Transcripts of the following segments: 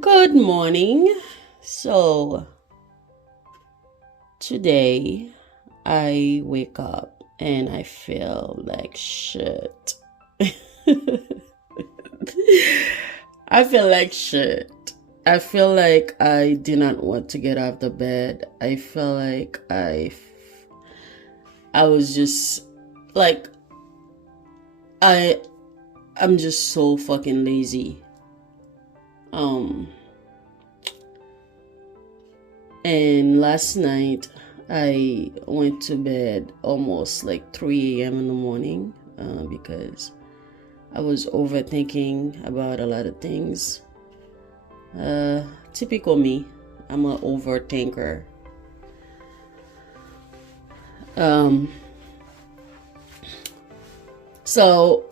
Good morning. So today I wake up and I feel like shit. I feel like shit. I feel like I did not want to get out of the bed. I feel like I was just like I I'm just so fucking lazy. Um And last night, I went to bed almost like 3 a.m. in the morning because I was overthinking about a lot of things. Typical me, I'm an overthinker. Um, so,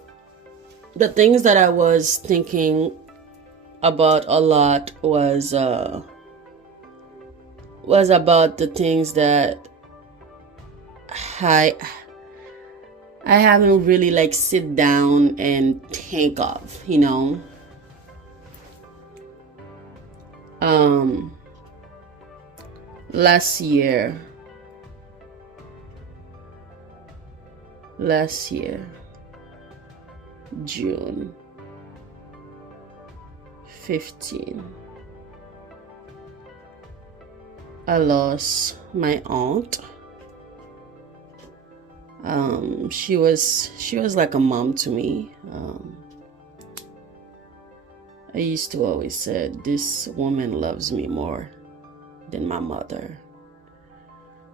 the things that I was thinking about a lot was about the things that I I haven't really like sit down and think of. Um last year last year June 15, I lost my aunt. She was like a mom to me. I used to always say this woman loves me more than my mother.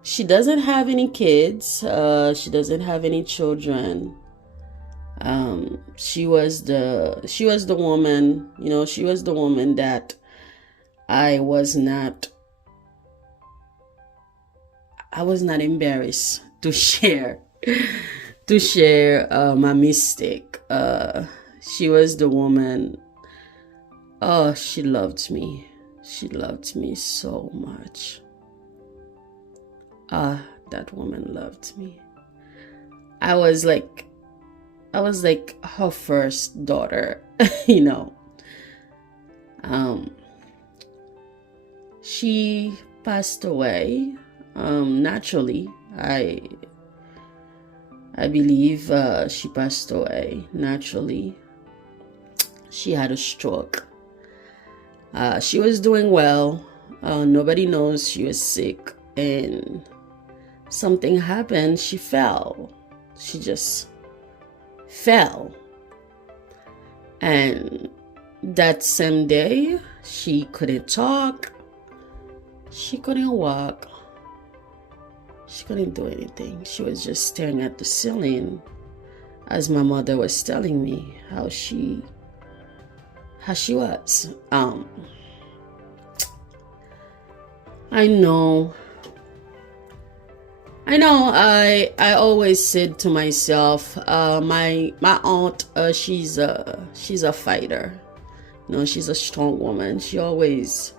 She doesn't have any kids. She doesn't have any children. She was the woman. She was the woman that I was not. I was not embarrassed to share my mistake. She was the woman. Oh, she loved me. She loved me so much. That woman loved me. I was like her first daughter, you know. She passed away naturally. I believe she passed away naturally. She had a stroke. She was doing well. Nobody knows she was sick, and something happened. She fell. She just fell. And that same day, she couldn't talk. She couldn't walk. She couldn't do anything. She was just staring at the ceiling as my mother was telling me how she was. I know. I always said to myself, my aunt, she's a fighter. She's a strong woman. She always,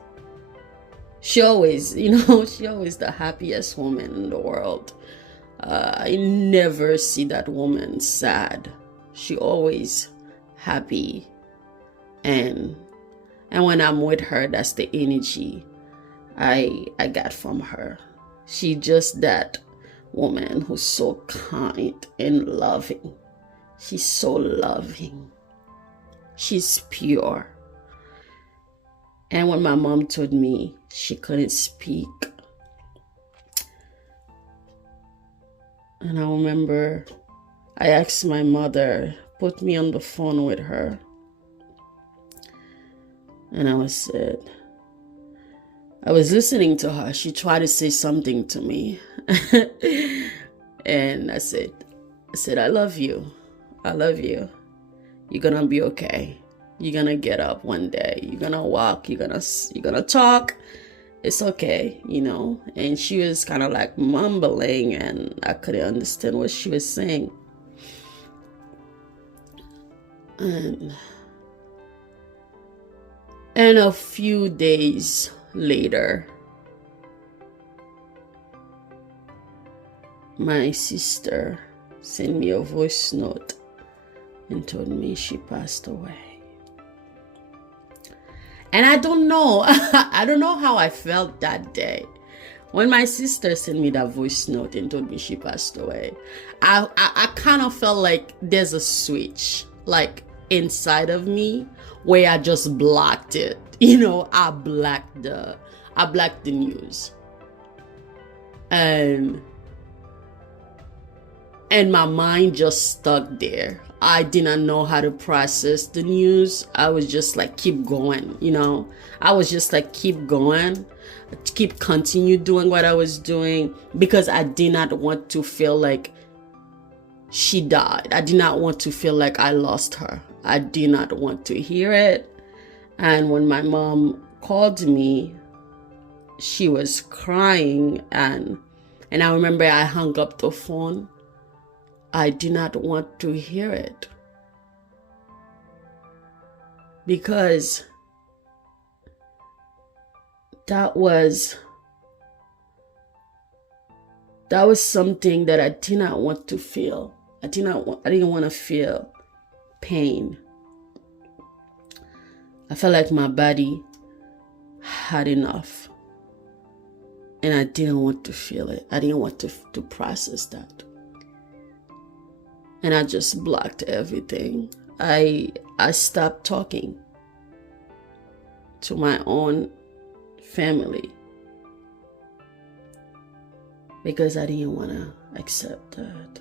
she always the happiest woman in the world. I never see that woman sad. She always happy, and when I'm with her, that's the energy I got from her. She just that woman who's so kind and loving. She's so loving. She's pure. And when my mom told me she couldn't speak, and I remember I asked my mother, put me on the phone with her. And I was listening to her. She tried to say something to me. And I said, I love you. I love you. You're gonna be okay. You're gonna get up one day. You're gonna walk. You're gonna talk. It's okay, And she was kind of like mumbling, and I couldn't understand what she was saying. And a few days later, my sister sent me a voice note and told me she passed away. And I don't know, I don't know how I felt that day. When my sister sent me that voice note and told me she passed away, I kind of felt like there's a switch, like inside of me, where I just blocked it. You know, I blacked the news. And my mind just stuck there. I didn't know how to process the news. I was just like, keep going, you know. I was just like, keep going, keep continue doing what I was doing, because I did not want to feel like she died. I did not want to feel like I lost her. I did not want to hear it. And when my mom called me, she was crying, and I remember I hung up the phone. I did not want to hear it, because that was something that I did not want to feel. I didn't want to feel pain. I felt like my body had enough, and I didn't want to feel it. I didn't want to process that. And I just blocked everything. I stopped talking to my own family because I didn't want to accept that.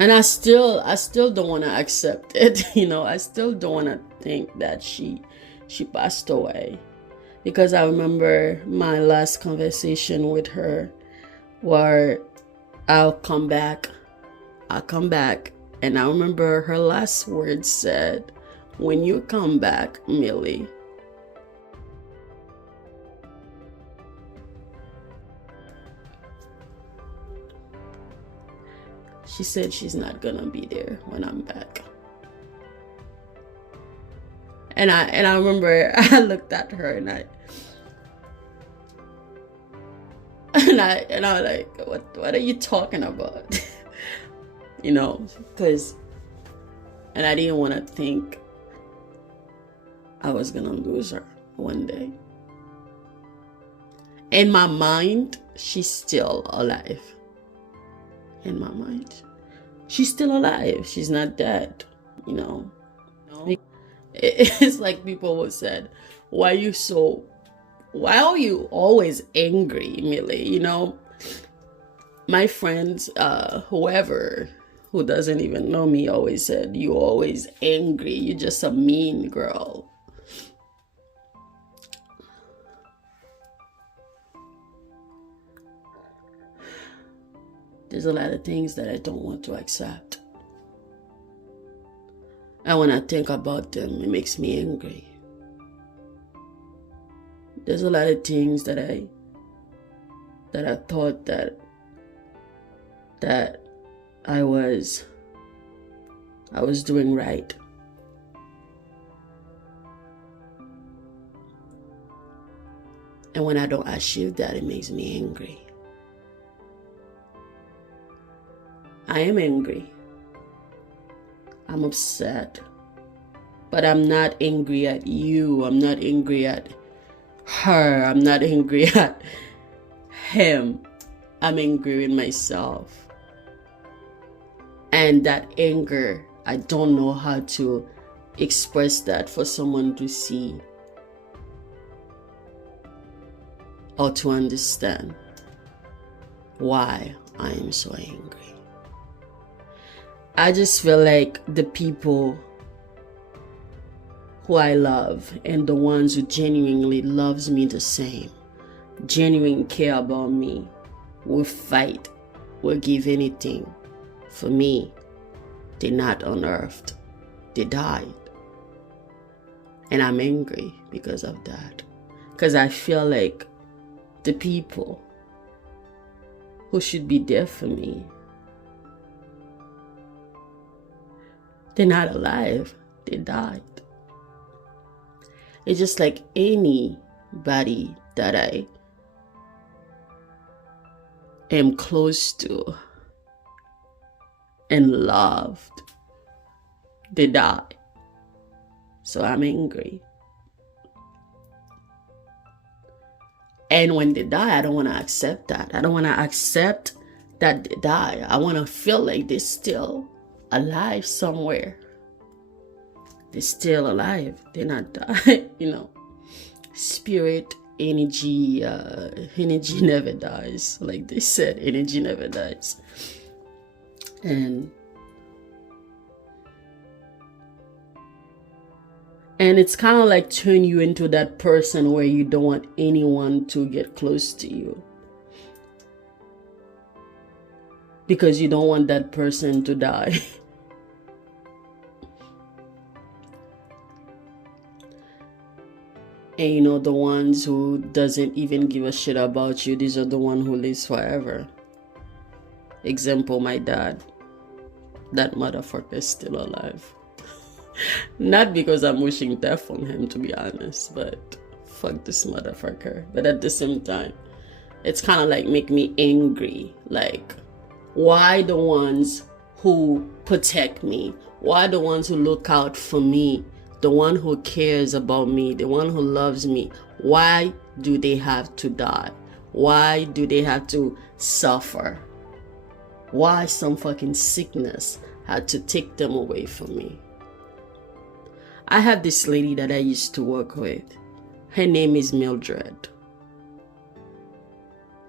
And I still don't want to accept it. You know, I still don't want to think that she passed away. Because I remember my last conversation with her where I'll come back. And I remember her last words said, "When you come back, Millie." She said she's not gonna be there when I'm back. And I remember I looked at her and I was like, what are you talking about? You know, and I didn't want to think I was gonna lose her one day. In my mind, she's still alive. In my mind, she's still alive. She's not dead, you know. It's like people would said, why are you always angry, Millie? You know, my friends, whoever who doesn't even know me always said, you always angry. You're just a mean girl. There's a lot of things that I don't want to accept. And when I think about them, it makes me angry. There's a lot of things that I thought that I was doing right. And when I don't achieve that, it makes me angry. I am angry. I'm upset. But I'm not angry at you. I'm not angry at her. I'm not angry at him. I'm angry with myself. And that anger, I don't know how to express that for someone to see or to understand why I am so angry. I just feel like the people who I love and the ones who genuinely loves me the same, genuinely care about me, will fight, will give anything for me. They're not unearthed. They died. And I'm angry because of that. Because I feel like the people who should be there for me, they're not alive. They died. It's just like anybody that I am close to, and loved, they die. So I'm angry. And when they die, I don't want to accept that. I don't want to accept that they die. I want to feel like they're still alive somewhere. They're still alive. They're not dying, Spirit, energy never dies. Like they said, energy never dies. And it's kind of like turn you into that person where you don't want anyone to get close to you. Because you don't want that person to die. And the ones who doesn't even give a shit about you, these are the ones who lives forever. Example, my dad. That motherfucker is still alive. Not because I'm wishing death on him, to be honest, but fuck this motherfucker. But at the same time, it's kind of like make me angry. Like, why the ones who protect me? Why the ones who look out for me? The one who cares about me, the one who loves me, why do they have to die? Why do they have to suffer? Why some fucking sickness had to take them away from me? I have this lady that I used to work with. Her name is Mildred.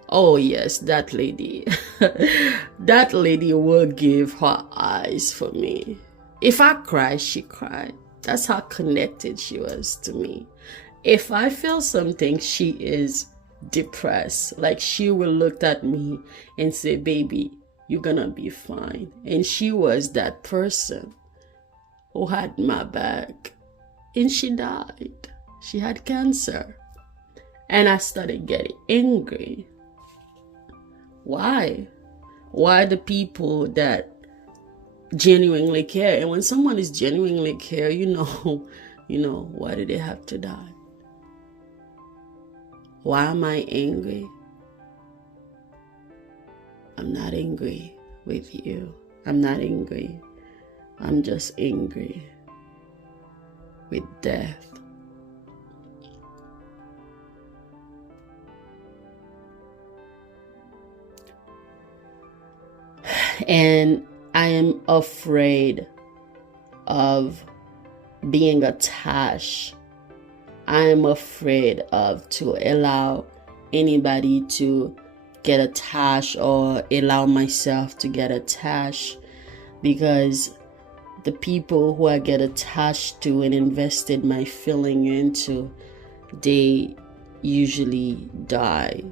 Oh yes, that lady. That lady will give her eyes for me. If I cry, she cried. That's how connected she was to me. If I feel something, she is depressed. Like she will look at me and say, baby, you're gonna be fine. And she was that person who had my back. And she died. She had cancer. And I started getting angry. Why? Why the people that genuinely care? And when someone is genuinely care, why do they have to die? Why am I angry? I'm not angry with you. I'm not angry. I'm just angry with death. And I am afraid of being attached. I am afraid of to allow anybody to get attached or allow myself to get attached, because the people who I get attached to and invested my feeling into, they usually die.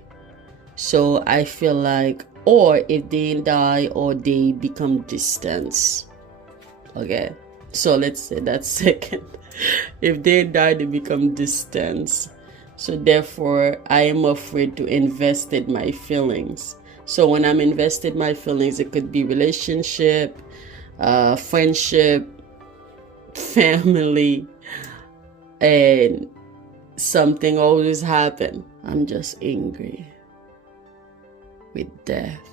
So I feel like, or if they die or they become distant. Okay, so let's say that second. If they die, they become distant. So therefore, I am afraid to invest in my feelings. So when I'm invested my feelings, it could be relationship, friendship, family, and something always happen. I'm just angry with death.